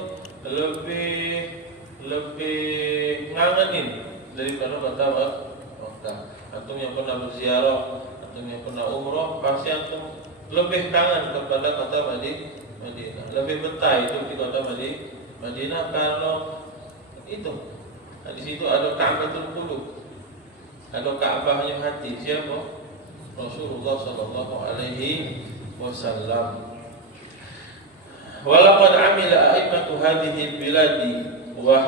lebih ngangenin daripada kota Makkah. Antum yang pernah berziarah, antum yang pernah umroh, pasti antum lebih kangen kepada kota Madinah. Madinah. Lebih betah itu di kota Madinah karena itu. Nah, di situ ada Ka'batul Qulub. Ada Ka'bahnya hati. Siapa? Rasulullah sallallahu alaihi wasallam. Walaqad amila a'immatu hadhihi al-biladi wa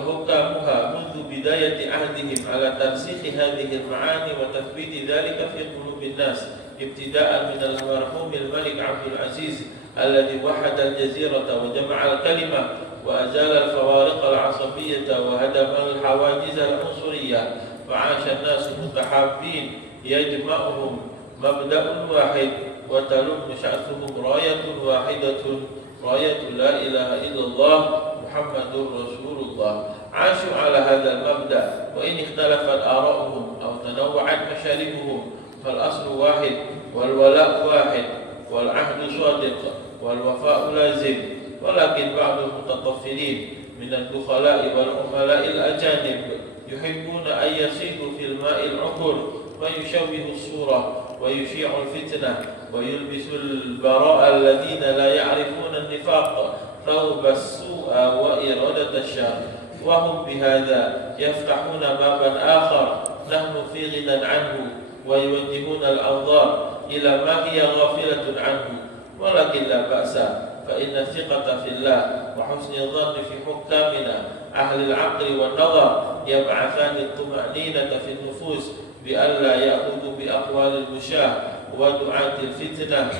hukamuha mundu bidayati ahdihim ala tarsikhi hadhihi al-ma'ani wa tathbiti dhalika fi qulubin nas ibtida'an min al-marhum al-malik Abdul Aziz alladhi wahada al-jazirata wa jama'a al-kalima wa azala al-fawariq al-'asabiyyah wa hadama al-hawajiz al-unsuriyah fa'asha an-nas mutahabbin yajma'uhum mabda'un wahid وتلم شأنهم راية واحدة راية لا إله إلا الله محمد رسول الله عاشوا على هذا المبدأ وإن اختلفت آراؤهم أو تنوعت مشاربهم فالأصل واحد والولاء واحد والعهد صادق والوفاء لازم ولكن بعض المتطفلين من الدخلاء والعملاء الأجانب يحبون أن يصيدوا في الماء العقر ويشوهوا الصورة ويشيع الفتنة ويلبس البراء الذين لا يعرفون النفاق ثوب السوء وإرادة الشر وهم بهذا يفتحون بابا آخر نحن في غنى عنه ويوجهون الأنظار إلى ما هي غافلة عنه ولكن لا بأس فإن الثقة في الله وحسن الظن في حكامنا أهل العقل والنظر يبعثان الطمأنينة في النفوس بألا يأخذوا بأقوال المشاة ودعاة الفتنة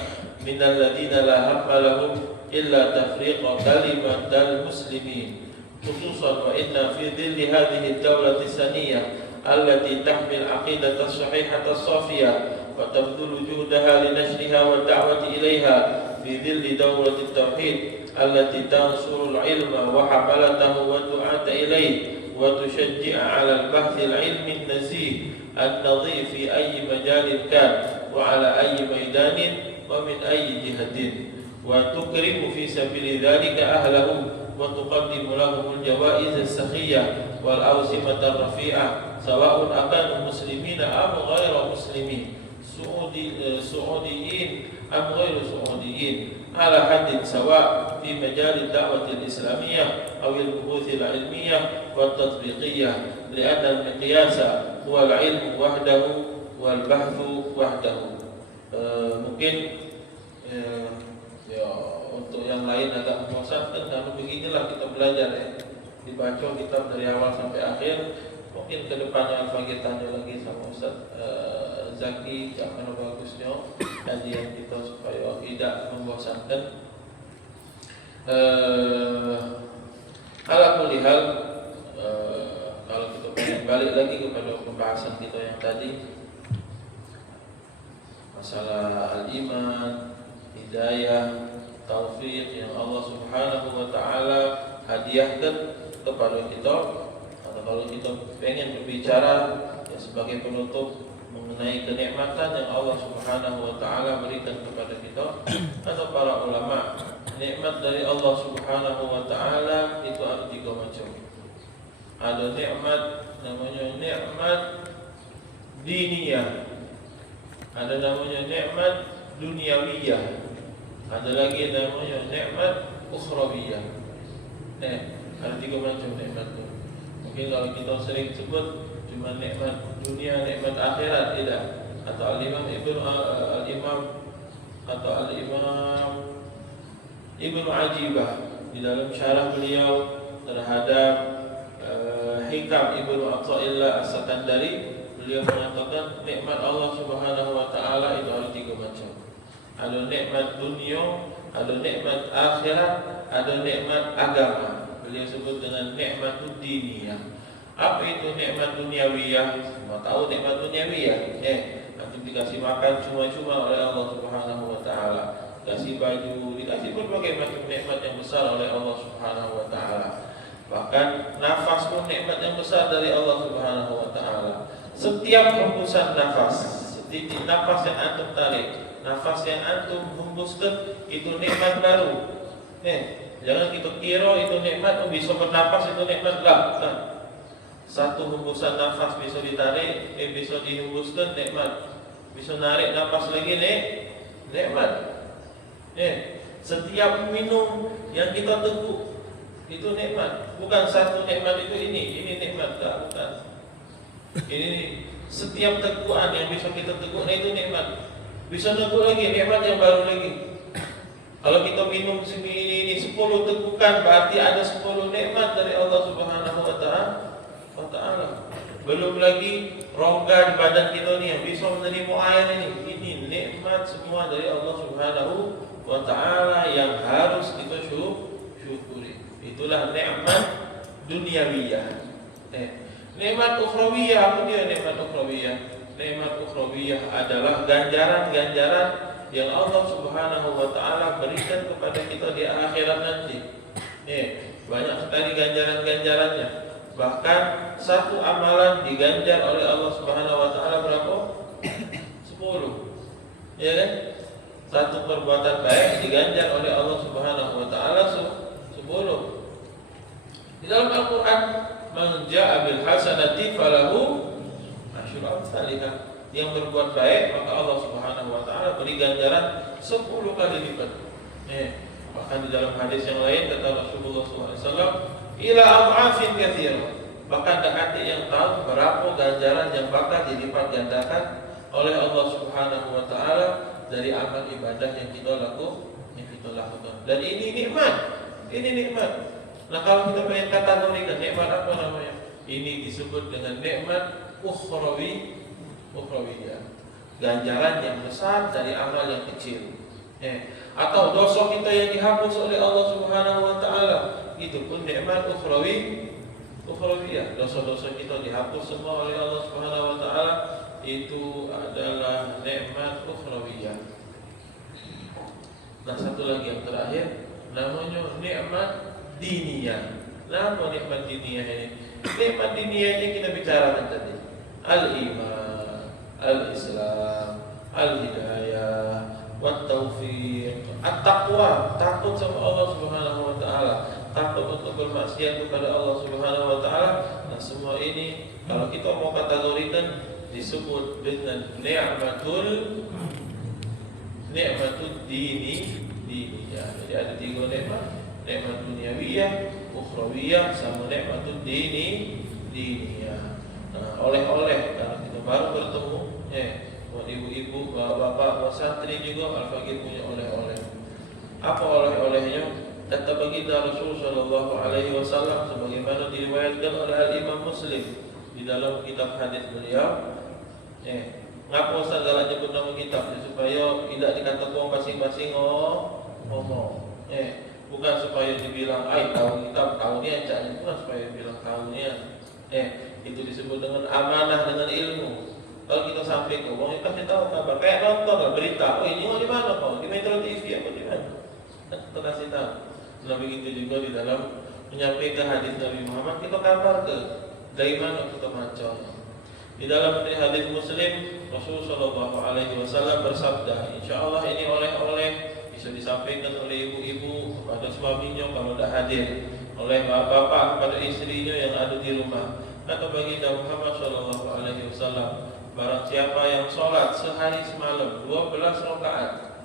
من الذين لا هم لهم إلا تفريق كلمة المسلمين خصوصا وإن في ظل هذه الدولة السنية التي تحمي العقيدة الصحيحة الصافية وتبذل جهدها لنشرها والدعوة إليها في ظل دولة التوحيد التي تنصر العلم وحملته والدعاة إليه وتشجع على البحث العلمي النزيه النظيف في أي مجال كان وعلى أي ميدان ومن أي جهة وتكرم في سبيل ذلك أهله وتقدم لهم الجوائز السخية والأوسمة الرفيعة سواء أكانوا مسلمين أم غير مسلمين سعوديين أم غير سعوديين على حد سواء في مجال الدعوة الإسلامية أو البحوث العلمية والتطبيقية لأن المقياس هو العلم وحده والبحث وحده. Mungkin ya untuk yang lain agak membosankan karena beginilah kita belajar ya, dibaca kitab dari awal sampai akhir. Mungkin kedepannya Al-Faqih tanya lagi sama Ustaz Zaki akan bagusnya kajian kita supaya tidak membosankan. Ala kulli hal, kalau kita pengen balik lagi kepada pembahasan kita yang tadi masalah al-iman, hidayah, taufik yang Allah Subhanahu wa taala hadiahkan kepada kita. Atau kalau kita pengen berbicara ya sebagai penutup mengenai kenikmatan yang Allah Subhanahu wa taala berikan kepada kita, atau para ulama, nikmat dari Allah Subhanahu wa taala itu ada 3 macam. Ada nikmat namanya nikmat diniyah, ada namanya nikmat duniawiyah, ada lagi namanya nikmat ukhrawiyah. Ada 3 macam nikmat itu. Mungkin kalau kita sering sebut cuma nikmat dunia, nikmat akhirat, tidak. Atau al-Imam Ibnu Ajibah di dalam syarah beliau terhadap Hikam Ibnu Athaillah As-Sakandari, beliau mengatakan nikmat Allah Subhanahu wa taala itu ada 3 macam. Ada nikmat dunia, ada nikmat akhirat, ada nikmat agama. Beliau sebut dengan nikmat diniyah. Apa itu nikmat duniawiyah? Semua tahu nikmat duniawiyah. Nanti dikasih makan cuma-cuma oleh Allah Subhanahu wa taala, dikasih baju, dikasih berbagai macam nikmat yang besar oleh Allah Subhanahu wa taala. Bahkan nafas pun nikmat yang besar dari Allah Subhanahu wa taala. Setiap hembusan nafas, setitik nafas yang antum tarik, nafas yang antum hembuskan itu nikmat baru. Jangan kita kira itu nikmat, bisa bernafas itu nikmat lah. Satu hembusan nafas bisa ditarik, bisa dihembuskan nikmat. Bisa narik nafas lagi nikmat. Setiap minum yang kita teguk itu nikmat. Bukan satu nikmat itu ini nikmat, tak, bukan. Ini setiap tegukan yang bisa kita teguk itu nikmat. Bisa teguk lagi nikmat yang baru lagi. Kalau kita minum ini 10 tegukan, berarti ada 10 nikmat dari Allah Subhanahu wa taala. Belum lagi rongga di badan kita ni yang bisa menerima air ini. Ini nikmat semua dari Allah Subhanahu wa taala yang harus kita syukuri. Itulah nikmat duniawiyah. Nikmat ukhrawiyah, apa dia nikmat ukhrawiyah? Nikmat ukhrawiyah adalah ganjaran-ganjaran yang Allah Subhanahu wa taala berikan kepada kita di akhirat nanti. Banyak sekali ganjaran-ganjarannya. Bahkan satu amalan diganjar oleh Allah Subhanahu wa taala berapa? 10. Ya kan? Satu perbuatan baik diganjar oleh Allah Subhanahu wa taala 10. Di dalam Al-Qur'an, man jaa'a bil hasanati falahu asyru amsalihah. Yang berbuat baik maka Allah Subhanahu wa taala beri ganjaran 10 kali lipat. Bahkan di dalam hadis yang lain kata Rasulullah SAW, ila adhafin katsirah. Bahkan tak ada yang tahu berapa ganjaran yang bakal dilipat gandakan oleh Allah Subhanahu wa taala dari amal ibadah yang kita lakukan. Dan ini nikmat. Ini nikmat. Nah, kalau kita pengen kategorikan nikmat apa namanya? Ini disebut dengan nikmat ukhrawiyah. Ganjaran yang besar dari amal yang kecil. Atau dosa kita yang dihapus oleh Allah Subhanahu wa taala, itu pun nikmat ukhrawiyah. Dosa-dosa kita dihapus semua oleh Allah Subhanahu wa taala, itu adalah nikmat ukhrawiyah. Nah, satu lagi yang terakhir namanya nikmat diniyah. Nama nikmat diniyah ini? Nikmat diniyah ini kita bicarakan tadi. Al-iman, al-islam, al-hidayah, wat-taufiq, at-taqwa, takut sama Allah Subhanahu wa taala, takut untuk bermaksiat kepada Allah Subhanahu wa taala. Nah, semua ini kalau kita mau kategorikan disebut dengan ni'matul diniyah. Jadi ada 3 nikmat. Nikmat duniawiyah, ukhrawiyah, sama nikmatul diniyah. Nah, oleh-oleh kalau kita baru bertemu, buat ibu-ibu, bapak-bapak, santri juga Al-Faqih punya oleh-oleh. Apa oleh-olehnya? Kata baginda Rasul sallallahu alaihi wasallam sebagaimana diriwayatkan oleh Al-Imam Muslim di dalam kitab hadis beliau. Ngapa segala nyebut nama kitab supaya tidak dikatakan masing-masing ngomong. Bukan supaya dibilang tahu kitab, tahu ni ancaknya, bukan supaya bilang tahu ni. Itu disebut dengan amanah, dengan ilmu. Kalau kita sampai ke orang, kasih tahu kabar, kayak nonton lah berita. Ini mau di mana kau? Di Metro TV apa di mana? Kita kasih tahu. Nah, begitu juga di dalam menyampaikan hadis Nabi Muhammad, kita kabar ke dari mana kita baca. Di dalam hadis Muslim, Rasulullah Shallallahu Alaihi Wasallam bersabda, insya Allah ini oleh-oleh bisa disampaikan oleh ibu-ibu kepada suaminya kalau tidak hadir, oleh bapak-bapak kepada istrinya yang ada di rumah. Kata baginda Muhammad Shallallahu Alaihi Wasallam, barang siapa yang sholat sehari semalam 12 rakaat,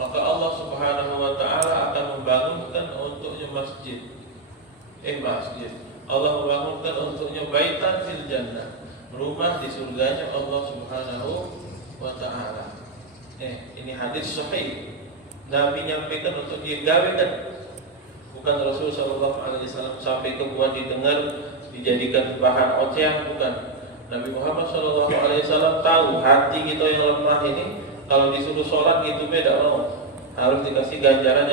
maka Allah Subhanahu wa taala akan membangunkan untuknya masjid. Allah membangunkan untuknya baitan fil jannah, rumah di surganya Allah Subhanahu wa taala. Ini hadis sahih. Nabi nyampaikan untuk digawekan. Bukan Rasul sallallahu alaihi wasallam sampai ke buat didengar dijadikan bahan ocehan, bukan. Nabi Muhammad sallallahu alaihi wasallam tahu hati kita yang lemah ini kalau disuruh sholat itu beda harus dikasih ganjaran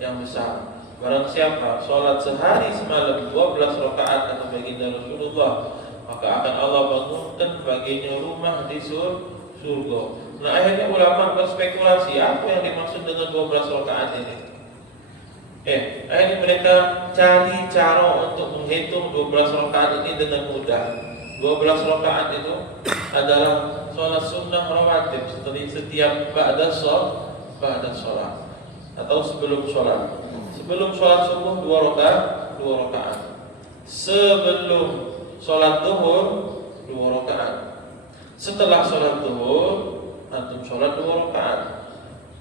yang besar. Barang siapa sholat sehari semalam 12 rakaat kata baginda Rasulullah, maka akan Allah bangunkan baginya rumah di surga. Nah, akhirnya ulama berspekulasi apa yang dimaksud dengan 12 rakaat ini. Akhirnya mereka cari cara untuk menghitung 12 rakaat ini dengan mudah. 12 rakaat itu adalah sholat sunnah rawatib setelah setiap ba'da sholat atau sebelum sholat. Sebelum sholat subuh 2 rakaat. Sebelum sholat zuhur 2 rakaat. Setelah sholat zuhur antum sholat 2 rakaat.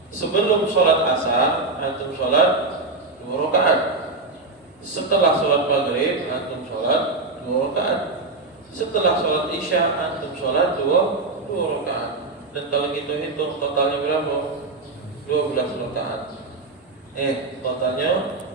Sebelum sholat asar antum sholat 2 rakaat. Setelah sholat maghrib antum sholat 2 rakaat. Setelah sholat isya antum sholat 2 rakaat. Dan kalau kita hitung totalnya berapa? 12 rakaat. Totalnya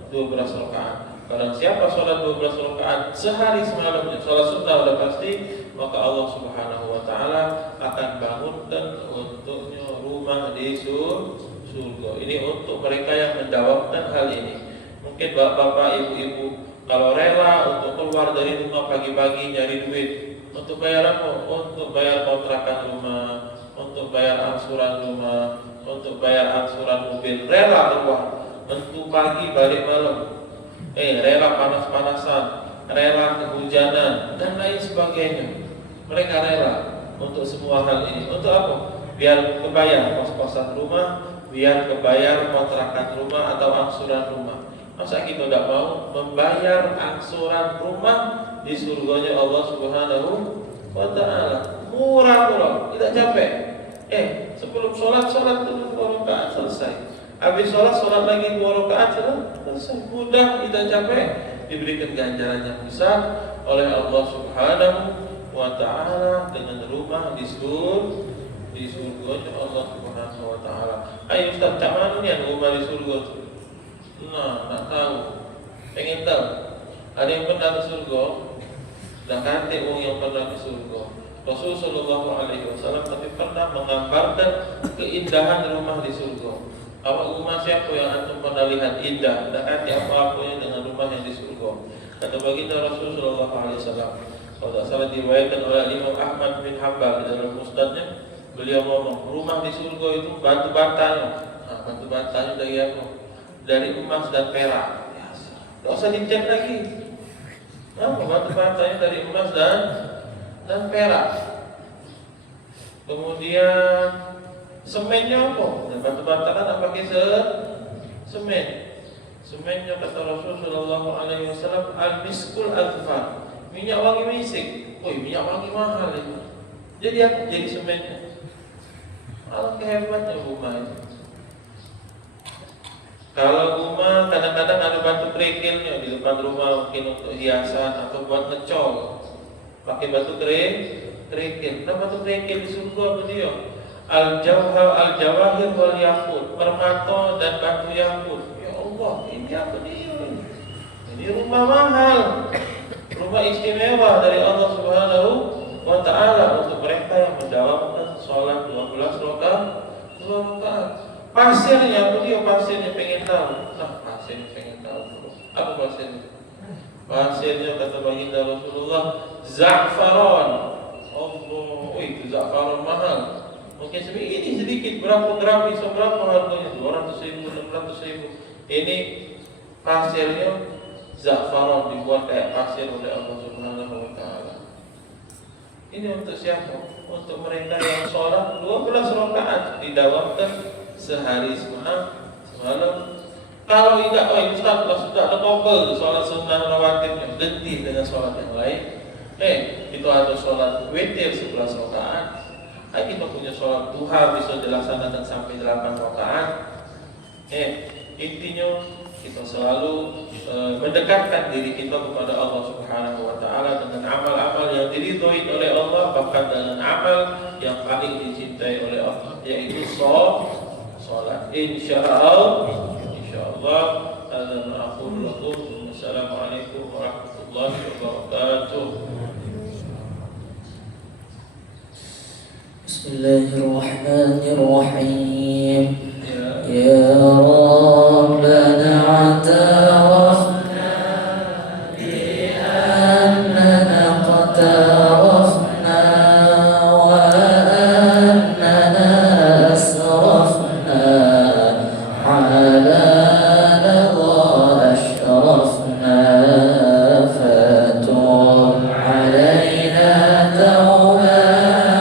12 rakaat. Barang siapa sholat 12 rakaat sehari semalamnya, sholat sunnah udah pasti, maka Allah Subhanahu wa taala akan bangunkan untuknya rumah di surga. Ini untuk mereka yang menjawabkan hal ini. Mungkin bapak-bapak, ibu-ibu kalau rela untuk keluar dari rumah pagi-pagi nyari duit untuk bayar apa? Untuk bayar kontrakan rumah, untuk bayar angsuran rumah, untuk bayar angsuran mobil, rela keluar. Untuk pagi balik malam, rela panas-panasan, rela kehujanan dan lain sebagainya. Mereka rela untuk semua hal ini. Untuk apa? Biar kebayar kos-kosan rumah, biar kebayar kontrakan rumah atau angsuran rumah. Masa kita tidak mau membayar angsuran rumah di surganya Allah Subhanahu wa taala? Murah, tidak capek. Sebelum sholat dulu 2 rakaat selesai. Habis sholat lagi 2 rakaat selesai. Mudah, tidak capek. Diberikan ganjaran yang besar oleh Allah Subhanahu wa taala dengan rumah di surganya Allah Subhanahu wa taala. Ayo Ustaz, tak mana ni ada rumah di surga tu? Nah, tak tahu. Pengen tahu? Ada yang pernah ke surga? Dah kantik orang yang pernah ke surga. Rasulullah sallallahu alaihi wasallam tapi pernah menggambarkan keindahan rumah di surga. Awak rumah siapa yang antum pernah lihat indah? Dah kantik apa-apanya dengan rumah yang di surga. Kata baginda Rasulullah sallallahu alaihi wasallam, kalau tak salah diriwayatkan oleh Imam Ahmad bin Hanbal di dalam musnadnya, beliau ngomong rumah di surga itu batu batanya. Batu batanya dari apa? Dari emas dan perak. Tak usah dicat lagi. Batu batanya dari emas dan perak. Kemudian semennya apa? Dan batu bata kan pakai semen. Semennya kata Rasulullah sallallahu alaihi wasallam al-miskul azfar. Minyak wangi misik. Minyak wangi mahal itu. Jadi apa? Jadi semennya. Alangkah hebatnya rumah itu. Kalau rumah kadang-kadang ada batu kerikilnya di depan rumah, mungkin untuk hiasan atau buat ngecol, pakai batu kerikil. Nah, batu kerikil di surga apa dia? Al-jawahir wal yakut, permata dan batu yakut. Ya Allah, ini apa dia? Ini rumah mahal, rumah istimewa dari Allah Subhanahu wa taala untuk mereka yang menjalankan sholat 12 rakaat. Pasirnya apa dia? Pasirnya pengen tahu. Pasirnya pengen tahu. Apa pasirnya? Pasirnya kata baginda Rasulullah za'faran. Allah, itu za'faran mahal. Mungkin ini sedikit, berapa gram bisa berapa harganya? 200.000, 600.000. Ini pasirnya za'faran, dibuat kayak pasir oleh Allah Subhanahu wa taala. Ini untuk siapa? Untuk mereka yang sholat 12 rakaat didawamkan sehari semalam. Kalau tidak, Ustaz, sudah ada togel sholat sunnah rawatibnya, ganti dengan sholat yang lain. Itu ada sholat witir 11 rakaat. Kita punya sholat duha bisa dilaksanakan sampai 8 rakaat. Intinya kita selalu mendekatkan diri kita kepada Allah Subhanahu wa taala dengan amal-amal yang diridhoi oleh Allah, bahkan dengan amal yang paling dicintai oleh Allah, yaitu sholat. Insyaallah. Assalamualaikum warahmatullahi wabarakatuh. Bismillahirrahmanirrahim. Ya Rabbana a'tarafna bi annana qatarafna wa annana asrafna ala ladha ashrafna fatub alaina tawbah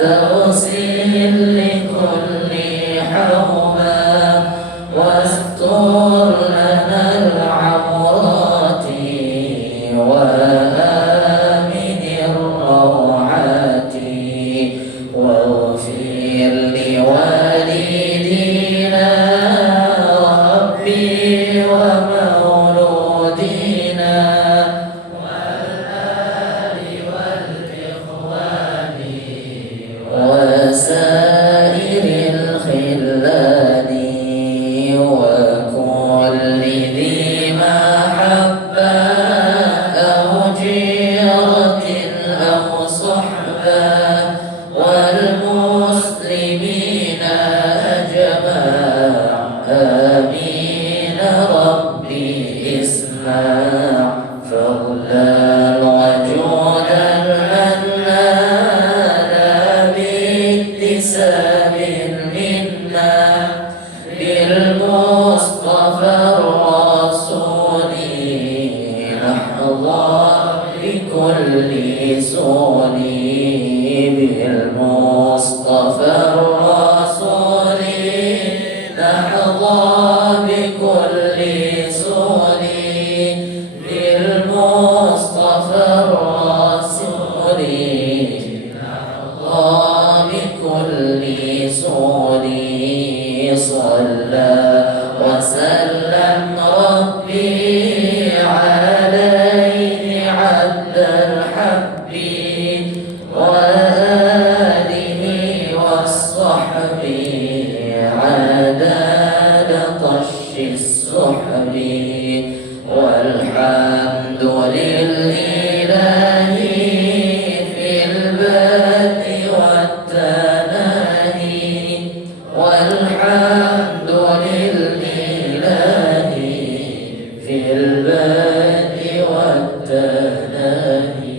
تغسل لكل حوما واستر لنا العورات وآمن الروعات واغفر لوالدينا بكل سوني بالمصطفى الرسول نحظى بكل سوني بالمصطفى الرسول نحظى بكل سوني صلى وسلم ربي عليه عبد الحب وآله والصحب عدد طش السحب والحمد لله في البدء والتناهي والحمد لله في البدء والتناهي